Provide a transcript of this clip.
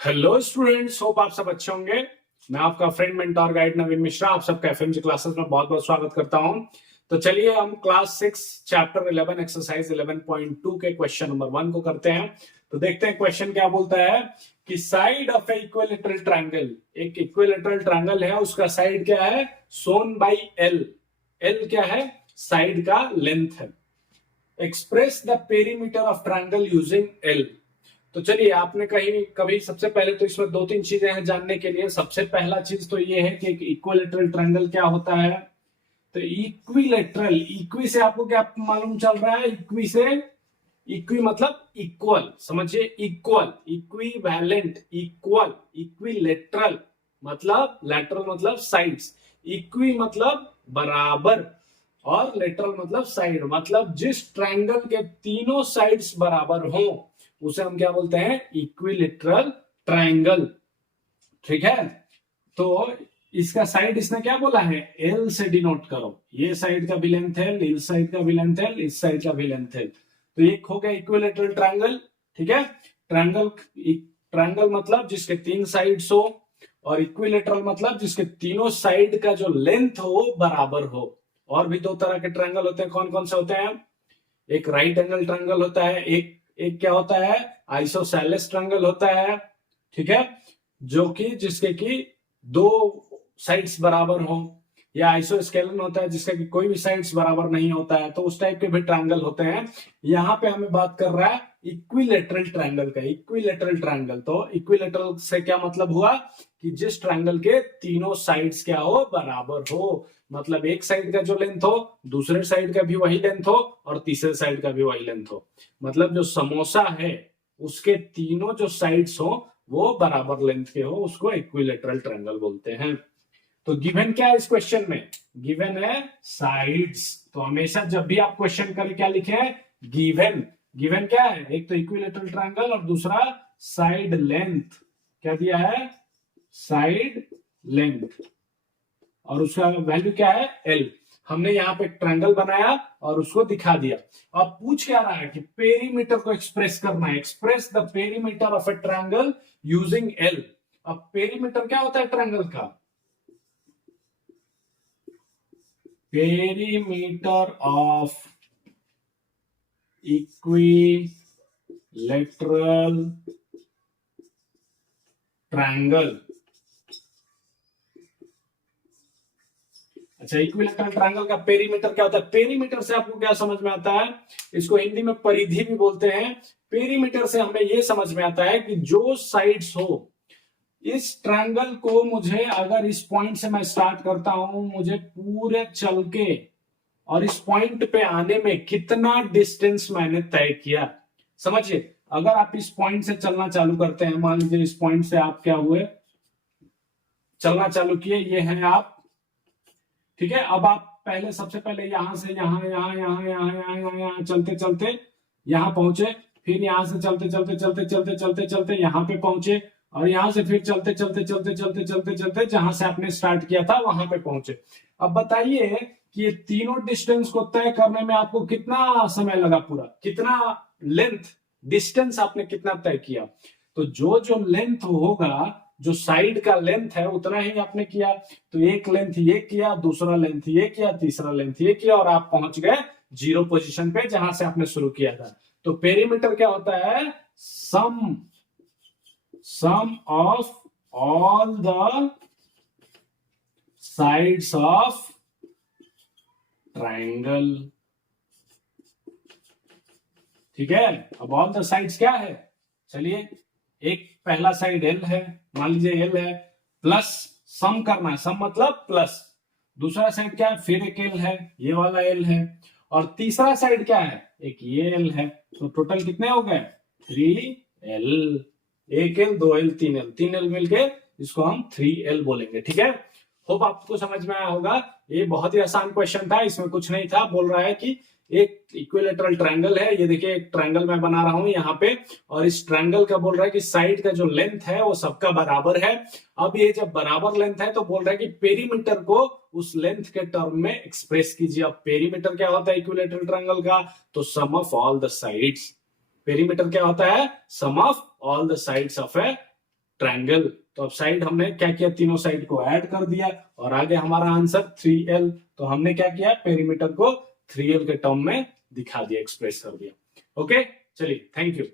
Hello students, hope आप सब अच्छे होंगे। मैं आपका फ्रेंड मेंटर गाइड नवीन मिश्रा आप सबका एफएमजी क्लासेस में बहुत बहुत स्वागत करता हूं। तो चलिए हम क्लास 6 चैप्टर 11 एक्सरसाइज 11.2 के क्वेश्चन नंबर 1 को करते हैं। तो देखते हैं क्वेश्चन क्या बोलता है कि side of A equilateral triangle, एक इक्विलेटरल ट्रायंगल है, उसका साइड क्या है, सोन बाई एल। एल क्या है, साइड का लेंथ है। Express the perimeter of triangle using L. तो चलिए, आपने कहीं कभी सबसे पहले तो इसमें दो तीन चीजें हैं जानने के लिए। सबसे पहला चीज तो ये है कि एक इक्विलेटरल ट्रायंगल क्या होता है। तो इक्विलेटरल, इक्वी से आपको क्या मालूम चल रहा है, इक्वी से, इक्वी मतलब इक्वल, समझिए, इक्वल, इक्विवेलेंट, इक्वल, इक्विलेटरल मतलब, लेटरल मतलब साइड्स, इक्वी मतलब बराबर, और लेटरल मतलब साइड, मतलब जिस ट्रायंगल के तीनों साइड्स बराबर हो उसे हम क्या बोलते हैं, इक्विलेटरल ट्रायंगल। ठीक है, तो इसका साइड इसने क्या बोला है, एल से डिनोट करो। ये साइड का भी लेंथ है, इस साइड का भी लेंथ है, इस साइड का भी लेंथ है। तो ये हो गया इक्विलेटरल ट्रायंगल। ठीक है, ट्रायंगल, ट्रायंगल मतलब जिसके तीन साइड्स हो, और इक्विलेटरल मतलब जिसके तीनों साइड का जो लेंथ हो बराबर हो। और भी दो तरह के ट्रायंगल होते हैं, कौन कौन से होते हैं, एक राइट एंगल ट्रायंगल होता है, एक क्या होता है, आइसोसेलेस ट्रायंगल होता है। ठीक है, जो कि जिसके की दो साइड्स बराबर हो, या आइसोस्केलन होता है जिसका कि कोई भी साइड्स बराबर नहीं होता है। तो उस टाइप के भी ट्रायंगल होते हैं। यहाँ पे हमें बात कर रहा है इक्विलेटरल ट्रायंगल का। इक्विलेटरल ट्रायंगल, तो इक्विलेटरल से क्या मतलब हुआ कि जिस ट्रायंगल के तीनों साइड्स क्या हो, बराबर हो। मतलब एक साइड का जो लेंथ हो, दूसरे साइड का भी वही लेंथ हो, और तीसरे साइड का भी वही लेंथ हो। मतलब जो समोसा है उसके तीनों जो साइड्स हो वो बराबर लेंथ के हो, उसको इक्विलेटरल ट्रायंगल बोलते हैं। तो गिवन क्या है इस क्वेश्चन में, गिवन है साइड्स। तो हमेशा जब भी आप क्वेश्चन करें क्या लिखे, गिवन। गिवन क्या है, एक तो इक्विलेटरल ट्रायंगल और दूसरा साइड लेंथ। क्या दिया है, साइड लेंथ, और उसका वैल्यू क्या है, एल। हमने यहाँ पे एक ट्रायंगल बनाया और उसको दिखा दिया। अब पूछ क्या रहा है कि पेरीमीटर को एक्सप्रेस करना है, express the perimeter of a triangle using L. अब पेरीमीटर क्या होता है ट्रायंगल का, पेरीमीटर ऑफ इक्विलेटरल ट्रायंगल। अच्छा, इक्विलेटरल ट्रायंगल का पेरीमीटर क्या होता है, पेरीमीटर से आपको क्या समझ में आता है, इसको हिंदी में परिधि भी बोलते हैं। पेरीमीटर से हमें यह समझ में आता है कि जो साइड्स हो इस ट्रायंगल को, मुझे अगर इस पॉइंट से मैं स्टार्ट करता हूं, मुझे पूरे चल के और इस पॉइंट पे आने में कितना डिस्टेंस मैंने तय किया। समझिए, अगर आप इस पॉइंट से चलना चालू करते हैं, मान लीजिए इस पॉइंट से आप क्या हुए, चलना चालू किए, ये हैं आप। ठीक है, अब आप पहले, सबसे पहले यहां से यहां, यहां, यहां, यहां, यहां, यहां, यहां चलते चलते यहां पहुंचे, फिर यहां से चलते चलते चलते चलते चलते चलते यहां पे पहुंचे, और यहां से फिर चलते चलते चलते चलते चलते चलते जहां से आपने स्टार्ट किया था वहां पे पहुंचे। अब बताइए कि ये तीनों डिस्टेंस को तय करने में आपको कितना समय लगा, पूरा कितना लेंथ, डिस्टेंस आपने कितना तय किया। तो जो जो लेंथ होगा, जो साइड का लेंथ है उतना ही आपने किया। तो एक लेंथ ये किया, दूसरा लेंथ ये किया, तीसरा लेंथ ये किया, और आप पहुंच गए जीरो पोजीशन पे जहां से आपने शुरू किया था। तो पेरीमीटर क्या होता है, sum of all the sides of triangle. ठीक है, अब ऑल द साइड्स क्या है, चलिए, एक पहला साइड एल है, मान लीजिए एल है, प्लस सम करना है, सम मतलब प्लस। दूसरा साइड क्या है, फिर एक एल है, ये वाला एल है, और तीसरा साइड क्या है, एक ये एल है। तो टोटल कितने हो गए, 3L। एक एल, दो एल, तीन एल, तीन एल मिलके इसको हम 3L बोलेंगे। ठीक है, होप आपको समझ में आया होगा। ये बहुत ही आसान क्वेश्चन था, इसमें कुछ नहीं था। बोल रहा है कि एक इक्विलेटरल ट्रायंगल है, ये देखिए एक ट्रायंगल मैं बना रहा हूं यहाँ पे, और इस ट्रायंगल का बोल रहा है कि साइड का जो लेंथ है वो सबका बराबर है। अब ये जब बराबर लेंथ है तो बोल रहा है कि पेरीमीटर को उस लेंथ के टर्म में एक्सप्रेस कीजिए। अब पेरीमीटर क्या होता है इक्विलेटरल ट्रायंगल का, तो sum of all the sides. Perimeter क्या होता है, sum of all the sides of a triangle. तो अब साइड हमने क्या किया, तीनों साइड को ऐड कर दिया और आगे हमारा आंसर 3L। तो हमने क्या किया, पेरीमीटर को 3L के टर्म में दिखा दिया, एक्सप्रेस कर दिया। ओके, चलिए, थैंक यू।